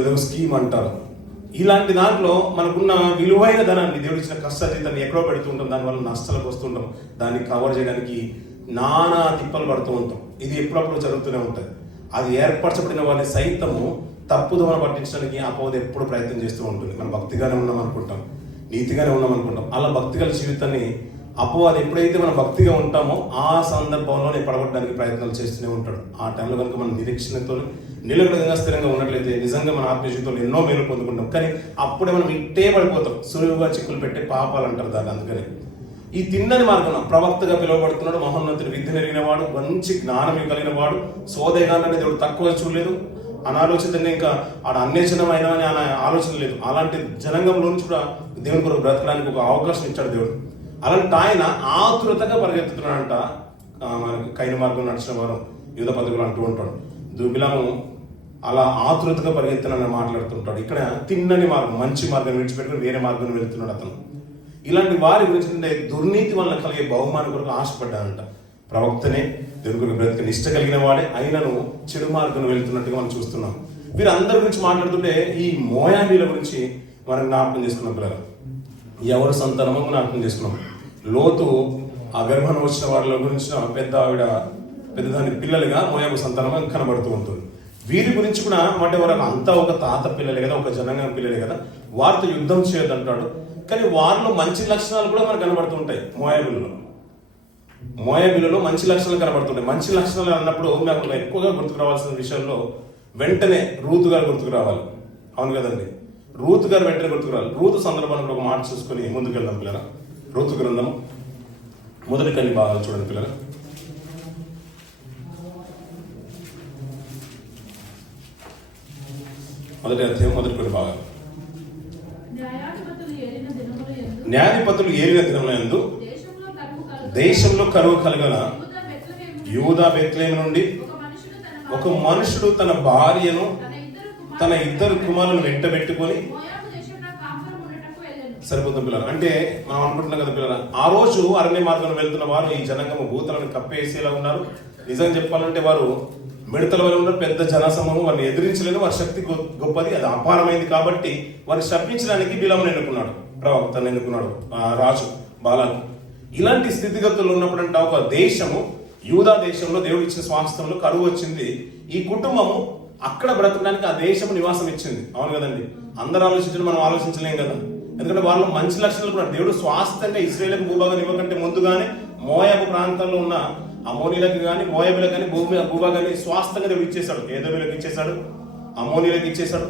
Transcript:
ఏదో స్కీమ్ అంటారు. ఇలాంటి దాంట్లో మనకున్న విలువైన ధనాన్ని, దేవుడు ఇచ్చిన కష్టాన్ని ఎక్కడో పెడుతూ ఉంటాం. దానివల్ల నష్టాలకు వస్తుంటాం. దాన్ని కవర్ చేయడానికి నానా తిప్పలు పడుతూ ఉంటాం. ఇది ఎప్పుడప్పుడు జరుగుతూనే ఉంటుంది. అది ఏర్పరచబడిన వారిని సైతము తప్పుదోవ పట్టించడానికి అపవాది ఎప్పుడు ప్రయత్నం చేస్తూ ఉంటుంది. మనం భక్తిగానే ఉన్నాం అనుకుంటాం, నీతిగానే ఉన్నాం అనుకుంటాం. అలా భక్తిగల జీవితాన్ని అపవాది ఎప్పుడైతే మనం భక్తిగా ఉంటామో ఆ సందర్భంలోనే పడగొట్టడానికి ప్రయత్నాలు చేస్తూనే ఉంటాడు. ఆ టైంలో కనుక మనం నిరీక్షణతో నిలకడగా స్థిరంగా ఉన్నట్లయితే నిజంగా మన ఆత్మీయ జీవితంలో ఎన్నో మేలు పొందుకుంటాం. కానీ అప్పుడే మనం ఇట్టే పడిపోతాం. సులువుగా చిక్కులు పెట్టే పాపాలు అంటారు దాన్ని. అందుకని ఈ తిన్నని మార్గం ప్రవక్తగా పిలువబడుతున్నాడు. మహోన్నతుడు, విద్య నెరిగిన వాడు, మంచి జ్ఞానం కలిగిన వాడు. సోదయగానే దేవుడు తక్కువ చూడలేదు. అనాలోచితంగా ఇంకా ఆడ అన్వేషణమైన అని ఆలోచన లేదు. అలాంటి జనాంగంలో నుంచి కూడా దేవుని కొరకు బ్రతకడానికి ఒక అవకాశం ఇచ్చాడు దేవుడు. అలాంటి ఆయన ఆతురతగా పరిగెత్తుతున్నాడంట. మనకి కైన మార్గం నడిచిన వారు యూద పదకులు అంటూ ఉంటాడు. దుర్బిలాము అలా ఆతురతగా పరిగెత్తునని మాట్లాడుతుంటాడు. ఇక్కడ తిన్నని మార్గం, మంచి మార్గం విడిచిపెట్టుకుని వేరే మార్గం వెళుతున్నాడు అతను. ఇలాంటి వారి గురించి దుర్నీతి వల్ల కలిగే బహుమానం కొరకు ఆశపడ్డాడంట. ప్రవక్తనే దేవుని కొరకు బ్రతికి నిష్ట కలిగిన వాడే అయినను చెడు మార్గం వెళ్తున్నట్టుగా మనం చూస్తున్నాం. వీరందరి గురించి మాట్లాడుతుంటే ఈ మోయాబీల గురించి మనం జ్ఞాపకం చేసుకున్నాం. పిల్లలు ఎవరు సంతానమో జ్ఞాపకం చేసుకున్నాం. లోతు ఆ గర్భాన్ని వచ్చిన వాళ్ళ గురించి పెద్ద ఆవిడ పెద్దదాని పిల్లలుగా మోయాబు సంతానం కనబడుతూ ఉంటుంది. వీరి గురించి కూడా అంటే వారు అంతా ఒక తాత పిల్లలే కదా, ఒక జనాంగం పిల్లలే కదా, వారితో యుద్ధం చేయొద్దంటాడు. కానీ వారిలో మంచి లక్షణాలు కూడా మనకు కనబడుతుంటాయి. మోయాబీలలో మంచి లక్షణాలు కనబడుతుంటాయి. మంచి లక్షణాలు అన్నప్పుడు మనకు ఎక్కువగా గుర్తుకు రావాల్సిన విషయంలో వెంటనే రూతు గారు గుర్తుకు రావాలి. అవును కదండి, రూతు గారు వెంటనే గుర్తుకు రావాలి. రూతు సందర్భాన్ని ఒక మాట చూసుకొని ముందుకెళ్దాం పిల్లల. రూతు గ్రంథం మొదటి కొన్ని భాగాలు చూడండి పిల్లల. మొదటి అధ్యాయం మొదటి కొన్ని భాగాలు. న్యాయాధిపతులు ఏలిన దినములందు దేశంలో కరువు కలగల యూదా బెత్లెహేము నుండి ఒక మనుషుడు తన భార్యను తన ఇద్దరు కుమారులను వెంటబెట్టుకొని సరిపోతుంది పిల్లలు. అంటే మనం అనుకుంటున్నాం కదా పిల్లలు, ఆ రోజు అరణ్య మార్గం వెళ్తున్న వారు ఈ జనాంగము భూతలను కప్పేసేలా ఉన్నారు. నిజంగా చెప్పాలంటే వారు మిడతల వల్ల ఉన్న పెద్ద జనసమూహం వారిని ఎదిరించలేదు. వారి శక్తి గొప్పది, అది అపారమైంది. కాబట్టి వారిని శపించడానికి బిలామును ఎన్నుకున్నాడు, ప్రవక్తను ఎన్నుకున్నాడు రాజు బాలాకు. ఇలాంటి స్థితిగతులు ఉన్నప్పుడంట ఒక దేశము, యూదా దేశంలో దేవుడు ఇచ్చిన స్వాస్థ్యంలో కరువు వచ్చింది. ఈ కుటుంబము అక్కడ బ్రతకడానికి ఆ దేశం నివాసం ఇచ్చింది. అవును కదండి, అందరూ ఆలోచించడం మనం ఆలోచించలేం కదా. ఎందుకంటే వాళ్ళు మంచి లక్షణాలు కూడా దేవుడు స్వాస్థ్యంగా ఇశ్రాయేలుకు భూభాగం ఇవ్వకంటే ముందుగానే మోయాబు ప్రాంతాల్లో ఉన్న అమోనీలకు కానీ మోయాబులకు కానీ భూభాగాన్ని స్వాస్థ్యంగా దేవుడు ఇచ్చేశాడు. ఏదోబీలకు ఇచ్చేశాడు, అమోనీలకు ఇచ్చేశాడు.